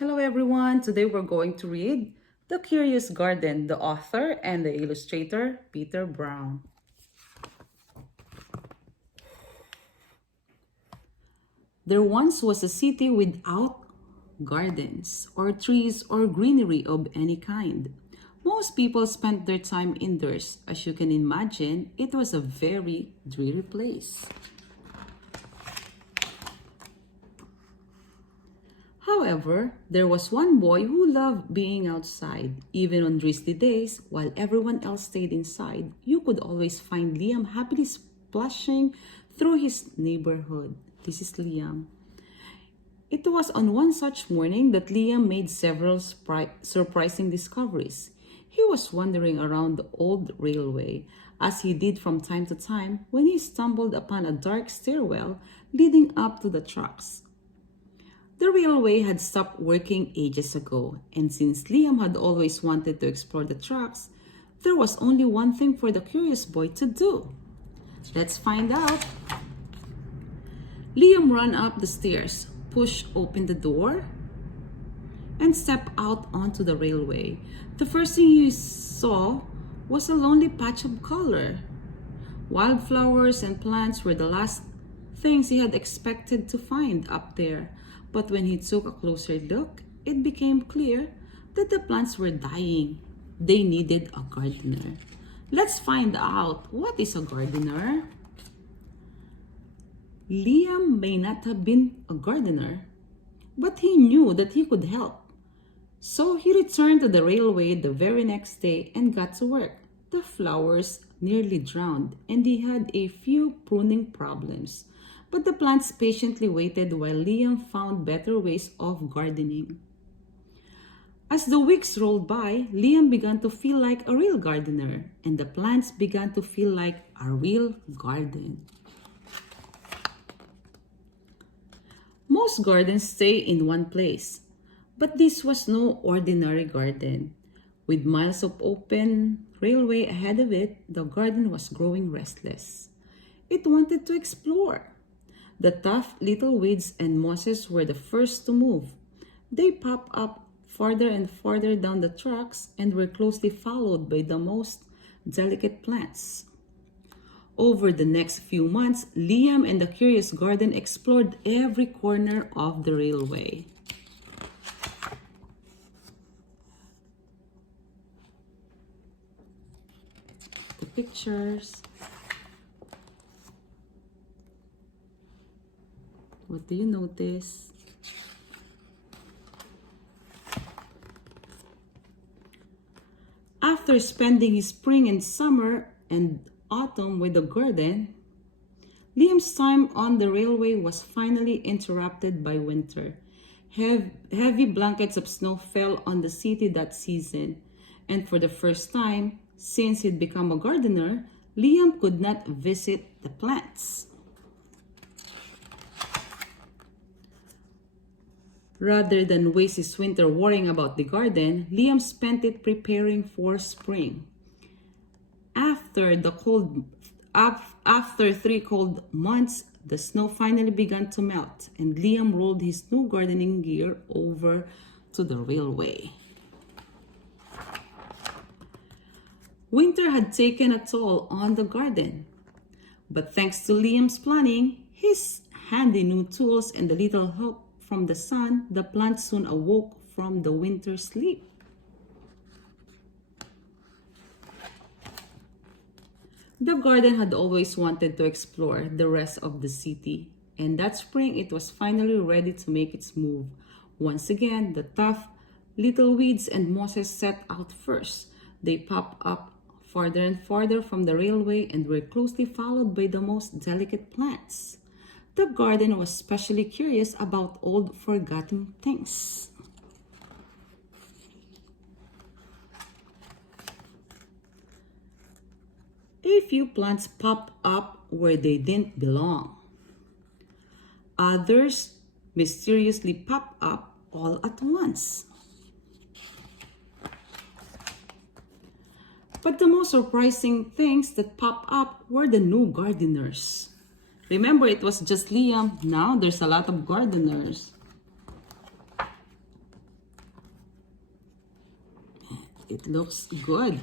Hello everyone, today we're going to read The Curious Garden, the author and the illustrator, Peter Brown. There once was a city without gardens or trees or greenery of any kind. Most people spent their time indoors. As you can imagine, it was a very dreary place. However, there was one boy who loved being outside. Even on drizzly days, while everyone else stayed inside, you could always find Liam happily splashing through his neighborhood. This is Liam. It was on one such morning that Liam made several surprising discoveries. He was wandering around the old railway, as he did from time to time when he stumbled upon a dark stairwell leading up to the tracks. The railway had stopped working ages ago, and since Liam had always wanted to explore the tracks, there was only one thing for the curious boy to do. Let's find out. Liam ran up the stairs, pushed open the door, and stepped out onto the railway. The first thing he saw was a lonely patch of color. Wildflowers and plants were the last things he had expected to find up there. But when he took a closer look, it became clear that the plants were dying. They needed a gardener. Let's find out, what is a gardener? Liam may not have been a gardener, but he knew that he could help. So he returned to the railway the very next day and got to work. The flowers nearly drowned, and he had a few pruning problems. But the plants patiently waited while Liam found better ways of gardening. As the weeks rolled by, Liam began to feel like a real gardener, and the plants began to feel like a real garden. Most gardens stay in one place, but this was no ordinary garden. With miles of open railway ahead of it, the garden was growing restless. It wanted to explore. The tough little weeds and mosses were the first to move. They popped up farther and farther down the tracks and were closely followed by the most delicate plants. Over the next few months, Liam and the Curious Garden explored every corner of the railway. The pictures. What do you notice? After spending his spring and summer and autumn with the garden, Liam's time on the railway was finally interrupted by winter. Heavy blankets of snow fell on the city that season, and for the first time since he'd become a gardener, Liam could not visit the plants. Rather than waste his winter worrying about the garden, Liam spent it preparing for spring. After 3 cold months, the snow finally began to melt, and Liam rolled his new gardening gear over to the railway. Winter had taken a toll on the garden, but thanks to Liam's planning, his handy new tools, and a little help from the sun, the plants soon awoke from the winter sleep. The garden had always wanted to explore the rest of the city, and that spring it was finally ready to make its move. Once again, the tough little weeds and mosses set out first. They popped up farther and farther from the railway and were closely followed by the most delicate plants. The garden was especially curious about old forgotten things. A few plants popped up where they didn't belong. Others mysteriously popped up all at once. But the most surprising things that popped up were the new gardeners. Remember, it was just Liam. Now there's a lot of gardeners. it looks good.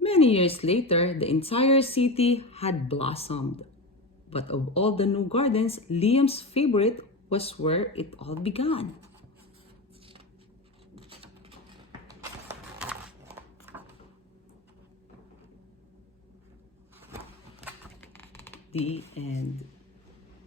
Many years later, the entire city had blossomed. But of all the new gardens, Liam's favorite was where it all began. The end.